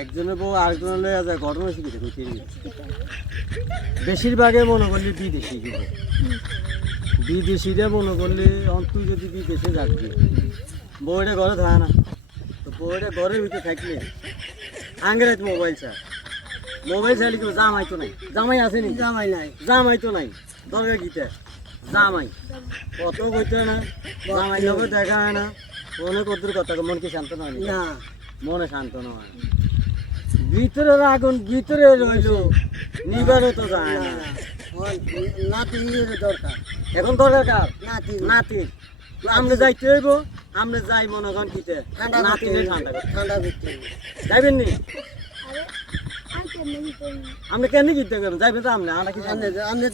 একজনের বউ আরেকজনের লয়ে যায় ঘটনা শিখে দেখুন বেশিরভাগে মনে করলে বিদেশি কিন্তু বিদেশিরা মনে করলে অন্তু যদি বিদেশে যাচ্ছে বউটা ঘরে থাকে না তো বউটা ঘরের ভিতরে থাকলে আঙ্গেরাজ মোবাইল চাইলে কিন্তু জামাই তো নাই জামাই আসেনি জামাই তো নাই দরকার গীতা জামাই কত কইতে না জামাই লোকে দেখা হয় না মনে কদ্দুর কথা মন কি শান্ত নয় না মনে শান্ত নয় ভিতরের আগুন ভিতরে রইল নিবারও তো যায় না নাতি দরকার এখন দরকার কার নাতি নাতি আমরা যাইতে হইব আমরা যাই মনে করেন কিতে নাতি ঠান্ডা করতে যাইবেন নি আমরা কেন গীত দেখবেন যাইবেন তো আমরা কি আনে